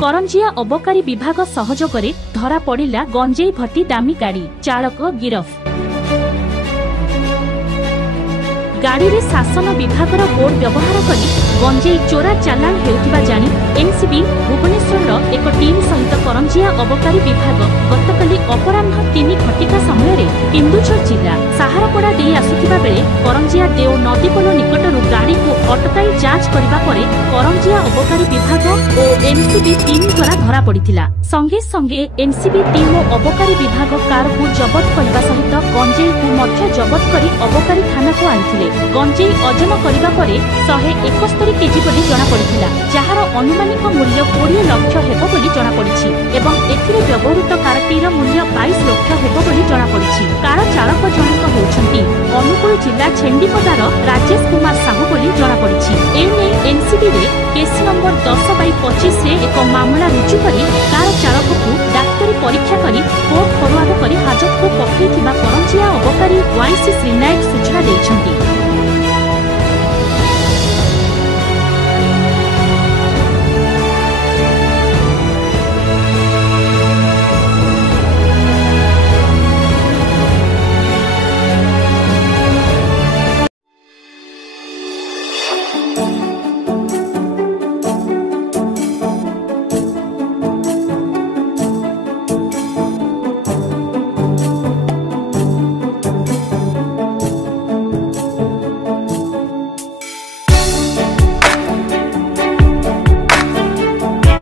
करंजिया अबकारी विभाग सहयोगरे धरा पड़िला गंजेई भर्ती दामी गाड़ी चालक गिरफ। गाड़ी रे शासन विभाग बोर्ड व्यवहार करी गंजेई चोरा चालाण हेउथिबा जानी एनसीबी भुवनेश्वर एक टीम सहित करंजिया अबकारी विभाग गतकाली अपराह्न 3 घटिका समय केन्दुझर जिला साहारपड़ा दे आसुथिबा बेले करंजिया देव नदीपोल निकटरू गाड़ी को अटकाई जांच करबा परे करंजिया अबकारी विभाग और एनसीबी टीम द्वारा धरा पड़िथिला। संगे संगे एनसीबी टीम और अबकारी विभाग कार को जबत करबा सहित गंजेई को मध्य जबत करी अबकारी थाना को आनिथिले। गंजेई ओजन करबा परे 171 केजी बोली जना पड़िथिला, जहार अनुमानिक मूल्य 20 लाख हेबो बोली जना पड़िछि एवं एथिरे व्यवहृत कारटीर मूल्य 22 लाख हेबो बोली जना पड़िछि। कार चालक जनक हेउछंती अनुगुल जिला छेंडीपदार राजेश कुमार साहू बोली जना पड़िछि। एने एनसीबी रे केस नंबर 10/25 रे एक मामला रुजु करी कार चालक को डाक्तरी परीक्षा करी कोर्ट फरवार्ड करी हाजत को पठैथिबा करंजिया अबकारी वाईसी श्रीनायक सूचना दैछंती।